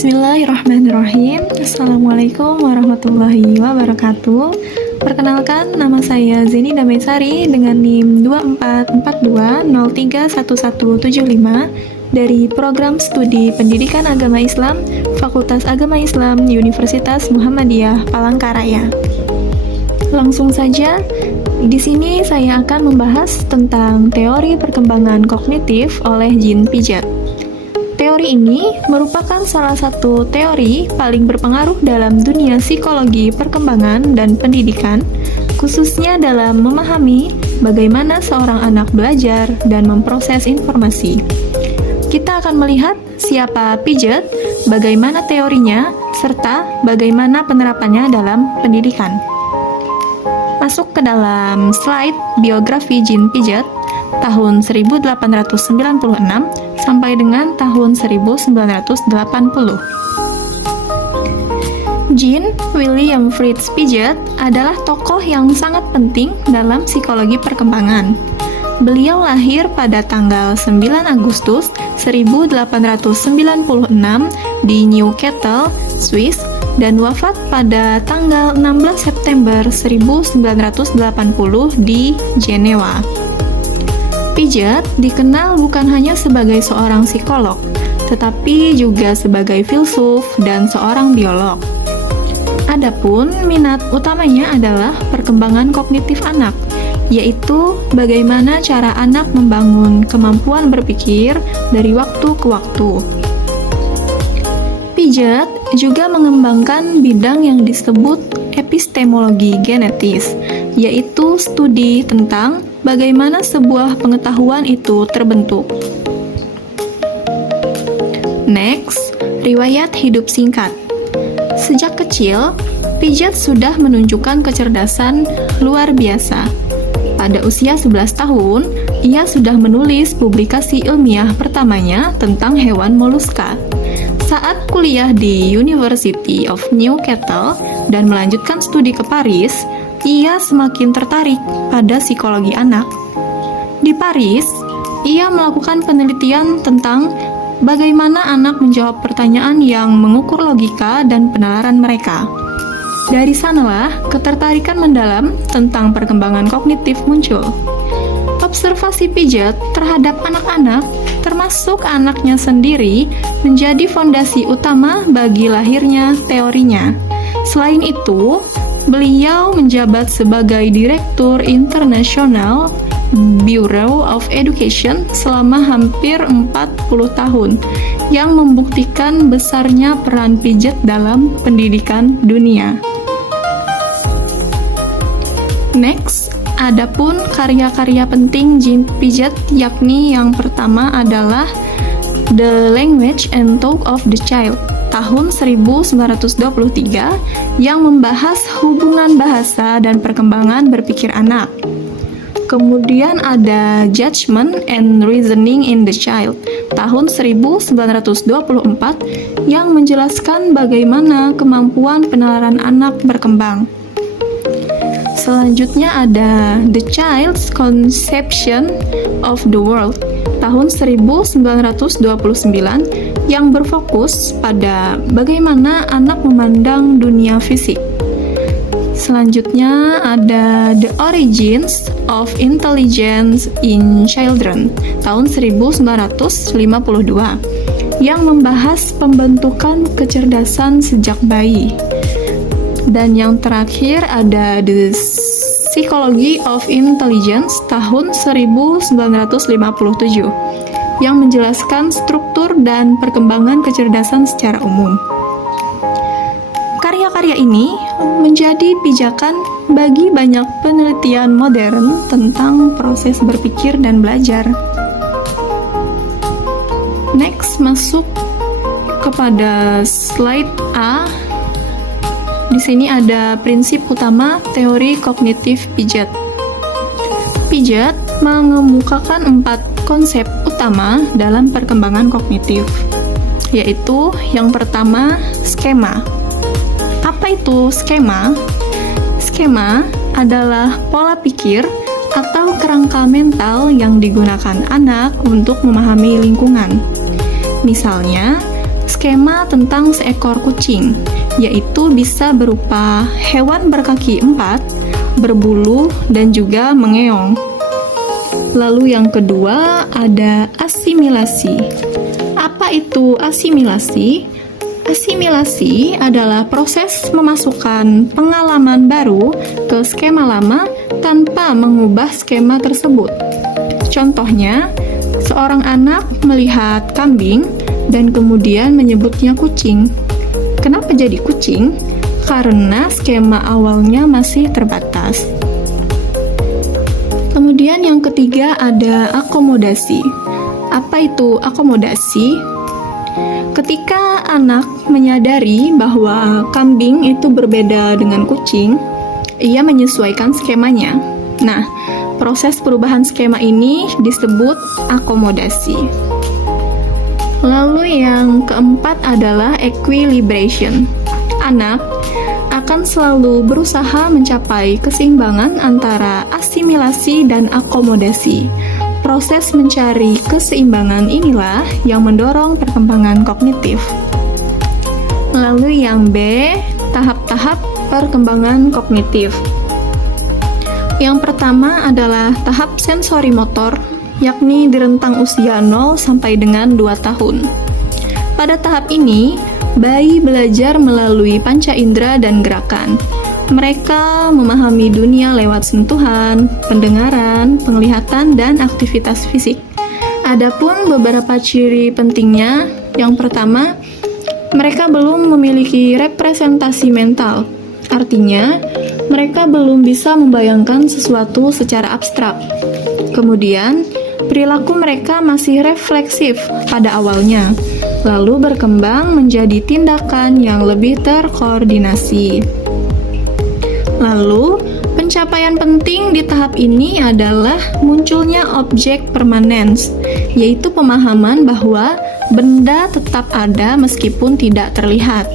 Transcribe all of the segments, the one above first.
Bismillahirrahmanirrahim. Assalamualaikum warahmatullahi wabarakatuh. Perkenalkan, nama saya Zeni Damesari dengan NIM 2442031175 dari Program Studi Pendidikan Agama Islam Fakultas Agama Islam Universitas Muhammadiyah Palangkaraya. Langsung saja, di sini saya akan membahas tentang teori perkembangan kognitif oleh Jean Piaget. Teori ini merupakan salah satu teori paling berpengaruh dalam dunia psikologi perkembangan dan pendidikan, khususnya dalam memahami bagaimana seorang anak belajar dan memproses informasi. Kita akan melihat siapa Piaget, bagaimana teorinya, serta bagaimana penerapannya dalam pendidikan. Masuk ke dalam slide biografi Jean Piaget tahun 1896 sampai dengan tahun 1980. Jean William Fritz Piaget adalah tokoh yang sangat penting dalam psikologi perkembangan. Beliau lahir pada tanggal 9 Agustus 1896 di Newcastle, Swiss, dan wafat pada tanggal 16 September 1980 di Jenewa. Piaget dikenal bukan hanya sebagai seorang psikolog, tetapi juga sebagai filsuf dan seorang biolog. Adapun minat utamanya adalah perkembangan kognitif anak, yaitu bagaimana cara anak membangun kemampuan berpikir dari waktu ke waktu. Piaget juga mengembangkan bidang yang disebut epistemologi genetis, yaitu studi tentang bagaimana sebuah pengetahuan itu terbentuk. Next, riwayat hidup singkat. Sejak kecil, Piaget sudah menunjukkan kecerdasan luar biasa. Pada usia 11 tahun, ia sudah menulis publikasi ilmiah pertamanya tentang hewan moluska. Saat kuliah di University of Newcastle dan melanjutkan studi ke Paris, ia semakin tertarik pada psikologi anak. Di Paris, ia melakukan penelitian tentang bagaimana anak menjawab pertanyaan yang mengukur logika dan penalaran mereka. Dari sanalah ketertarikan mendalam tentang perkembangan kognitif muncul. Observasi Piaget terhadap anak-anak, termasuk anaknya sendiri, menjadi fondasi utama bagi lahirnya teorinya. Selain itu, beliau menjabat sebagai Direktur Internasional Bureau of Education selama hampir 40 tahun, yang membuktikan besarnya peran Piaget dalam pendidikan dunia. Next, adapun karya-karya penting Jean Piaget, yakni yang pertama adalah The Language and Talk of the Child tahun 1923 yang membahas hubungan bahasa dan perkembangan berpikir anak. Kemudian ada Judgment and Reasoning in the Child tahun 1924 yang menjelaskan bagaimana kemampuan penalaran anak berkembang. Selanjutnya ada The Child's Conception of the World tahun 1929 yang berfokus pada bagaimana anak memandang dunia fisik. Selanjutnya ada The Origins of Intelligence in Children tahun 1952 yang membahas pembentukan kecerdasan sejak bayi. Dan yang terakhir ada The Psychology of Intelligence tahun 1957 yang menjelaskan struktur dan perkembangan kecerdasan secara umum. Karya-karya ini menjadi pijakan bagi banyak penelitian modern tentang proses berpikir dan belajar. Next, masuk kepada slide A. Di sini ada prinsip utama teori kognitif Piaget. Piaget mengemukakan 4 konsep utama dalam perkembangan kognitif, yaitu yang pertama, skema. Apa itu skema? Skema adalah pola pikir atau kerangka mental yang digunakan anak untuk memahami lingkungan. Misalnya, skema tentang seekor kucing, yaitu bisa berupa hewan berkaki 4, berbulu, dan juga mengeong. Lalu yang kedua ada asimilasi. Apa itu asimilasi? Asimilasi adalah proses memasukkan pengalaman baru ke skema lama tanpa mengubah skema tersebut. Contohnya, seorang anak melihat kambing dan kemudian menyebutnya kucing. Kenapa jadi kucing? Karena skema awalnya masih terbatas. Kemudian yang ketiga ada akomodasi. Apa itu akomodasi? Ketika anak menyadari bahwa kambing itu berbeda dengan kucing, ia menyesuaikan skemanya. Nah, proses perubahan skema ini disebut akomodasi. Lalu yang keempat adalah equilibration. Anak akan selalu berusaha mencapai keseimbangan antara asimilasi dan akomodasi. Proses mencari keseimbangan inilah yang mendorong perkembangan kognitif. Lalu yang B, tahap-tahap perkembangan kognitif. Yang pertama adalah tahap sensori motor, yakni di rentang usia 0 sampai dengan 2 tahun. Pada tahap ini, bayi belajar melalui panca indera dan gerakan. Mereka memahami dunia lewat sentuhan, pendengaran, penglihatan, dan aktivitas fisik. Adapun beberapa ciri pentingnya, yang pertama, mereka belum memiliki representasi mental. Artinya, mereka belum bisa membayangkan sesuatu secara abstrak. Kemudian, perilaku mereka masih refleksif pada awalnya, lalu berkembang menjadi tindakan yang lebih terkoordinasi. Lalu, pencapaian penting di tahap ini adalah munculnya objek permanens, yaitu pemahaman bahwa benda tetap ada meskipun tidak terlihat.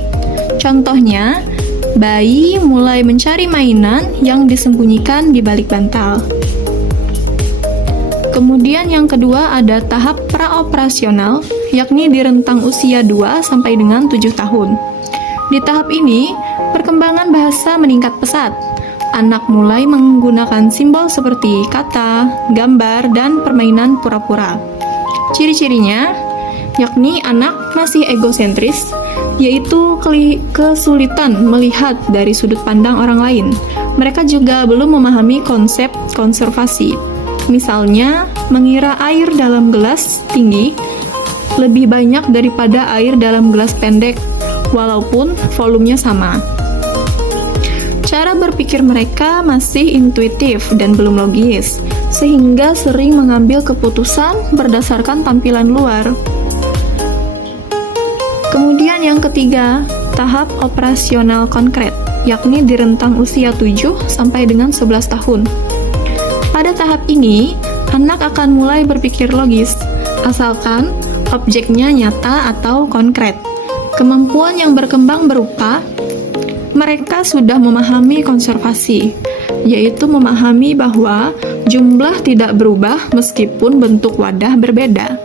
Contohnya, bayi mulai mencari mainan yang disembunyikan di balik bantal. Kemudian yang kedua ada tahap praoperasional, yakni di rentang usia 2 sampai dengan 7 tahun. Di tahap ini, perkembangan bahasa meningkat pesat. Anak mulai menggunakan simbol seperti kata, gambar, dan permainan pura-pura. Ciri-cirinya, yakni anak masih egosentris, yaitu kesulitan melihat dari sudut pandang orang lain. Mereka juga belum memahami konsep konservasi. Misalnya, mengira air dalam gelas tinggi lebih banyak daripada air dalam gelas pendek, walaupun volumenya sama. Cara berpikir mereka masih intuitif dan belum logis, sehingga sering mengambil keputusan berdasarkan tampilan luar. Kemudian yang ketiga, tahap operasional konkret, yakni di rentang usia 7 sampai dengan 11 tahun. Pada tahap ini, anak akan mulai berpikir logis, asalkan objeknya nyata atau konkret. Kemampuan yang berkembang berupa mereka sudah memahami konservasi, yaitu memahami bahwa jumlah tidak berubah meskipun bentuk wadah berbeda.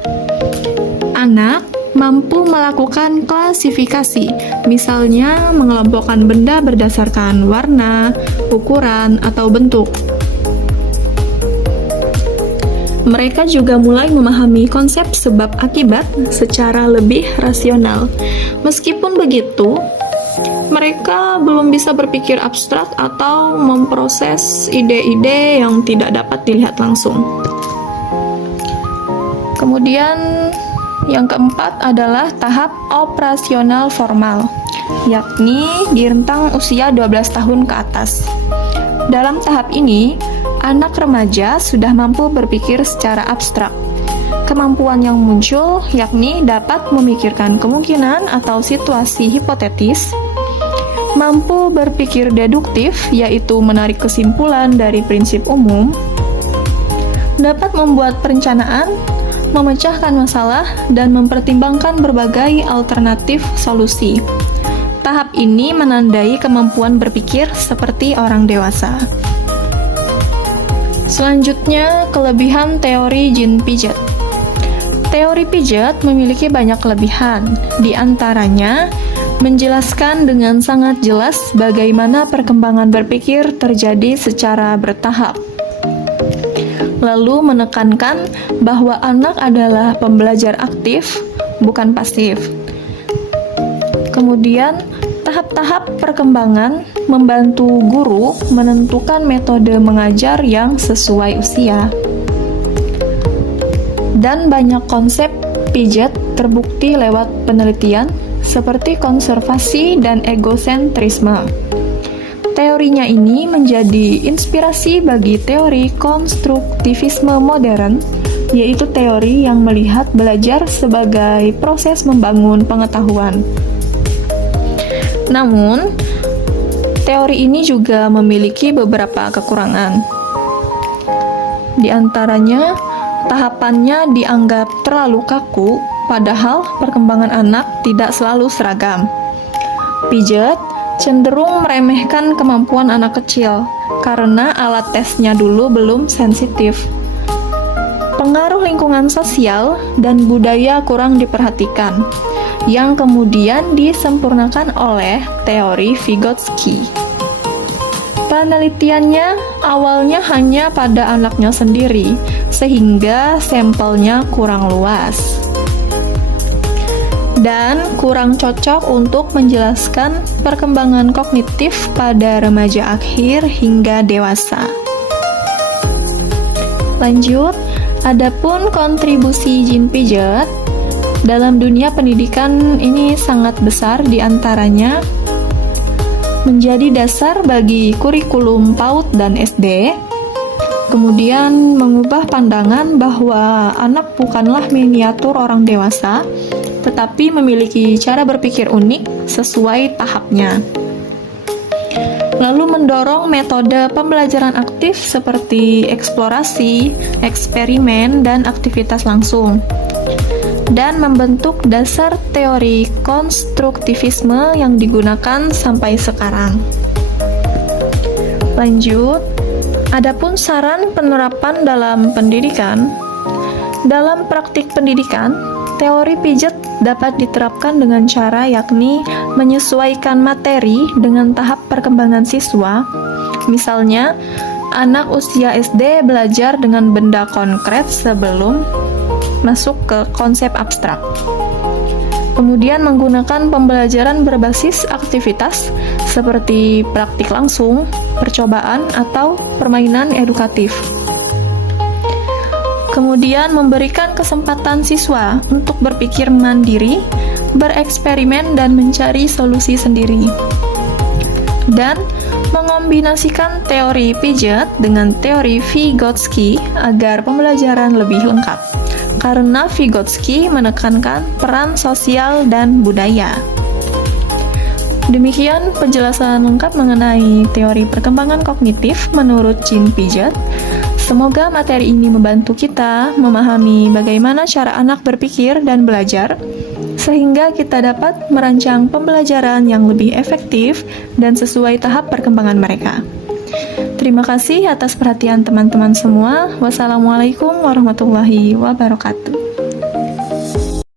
Anak mampu melakukan klasifikasi, misalnya mengelompokkan benda berdasarkan warna, ukuran, atau bentuk. Mereka juga mulai memahami konsep sebab akibat secara lebih rasional. Meskipun begitu, mereka belum bisa berpikir abstrak atau memproses ide-ide yang tidak dapat dilihat langsung. Kemudian yang keempat adalah tahap operasional formal, yakni di rentang usia 12 tahun ke atas. Dalam tahap ini, anak remaja sudah mampu berpikir secara abstrak. Kemampuan yang muncul yakni dapat memikirkan kemungkinan atau situasi hipotetis, mampu berpikir deduktif, yaitu menarik kesimpulan dari prinsip umum, dapat membuat perencanaan, memecahkan masalah, dan mempertimbangkan berbagai alternatif solusi. Tahap ini menandai kemampuan berpikir seperti orang dewasa. Selanjutnya, kelebihan teori jin pijat. Teori pijat memiliki banyak kelebihan, di antaranya menjelaskan dengan sangat jelas bagaimana perkembangan berpikir terjadi secara bertahap. Lalu menekankan bahwa anak adalah pembelajar aktif, bukan pasif. Kemudian, tahap-tahap perkembangan membantu guru menentukan metode mengajar yang sesuai usia. Dan banyak konsep pijat terbukti lewat penelitian seperti konservasi dan egosentrisme. Teorinya ini menjadi inspirasi bagi teori konstruktivisme modern, yaitu teori yang melihat belajar sebagai proses membangun pengetahuan. Namun, teori ini juga memiliki beberapa kekurangan. Di antaranya, tahapannya dianggap terlalu kaku, padahal perkembangan anak tidak selalu seragam. Pijat cenderung meremehkan kemampuan anak kecil karena alat tesnya dulu belum sensitif. Pengaruh lingkungan sosial dan budaya kurang diperhatikan, yang kemudian disempurnakan oleh teori Vygotsky. Penelitiannya awalnya hanya pada anaknya sendiri, sehingga sampelnya kurang luas dan kurang cocok untuk menjelaskan perkembangan kognitif pada remaja akhir hingga dewasa. Lanjut, adapun kontribusi Jean Piaget dalam dunia pendidikan ini sangat besar, diantaranya menjadi dasar bagi kurikulum PAUD dan SD, kemudian mengubah pandangan bahwa anak bukanlah miniatur orang dewasa, tetapi memiliki cara berpikir unik sesuai tahapnya. Lalu mendorong metode pembelajaran aktif seperti eksplorasi, eksperimen, dan aktivitas langsung, dan membentuk dasar teori konstruktivisme yang digunakan sampai sekarang. Lanjut, adapun saran penerapan dalam pendidikan. Dalam praktik pendidikan, teori pijat dapat diterapkan dengan cara yakni menyesuaikan materi dengan tahap perkembangan siswa. Misalnya, anak usia SD belajar dengan benda konkret sebelum masuk ke konsep abstrak. Kemudian menggunakan pembelajaran berbasis aktivitas seperti praktik langsung, percobaan, atau permainan edukatif. Kemudian memberikan kesempatan siswa untuk berpikir mandiri, bereksperimen, dan mencari solusi sendiri. Dan mengombinasikan teori pijat dengan teori Vygotsky agar pembelajaran lebih lengkap, karena Vygotsky menekankan peran sosial dan budaya. Demikian penjelasan lengkap mengenai teori perkembangan kognitif menurut Jean Piaget. Semoga materi ini membantu kita memahami bagaimana cara anak berpikir dan belajar, sehingga kita dapat merancang pembelajaran yang lebih efektif dan sesuai tahap perkembangan mereka. Terima kasih atas perhatian teman-teman semua. Wassalamualaikum warahmatullahi wabarakatuh.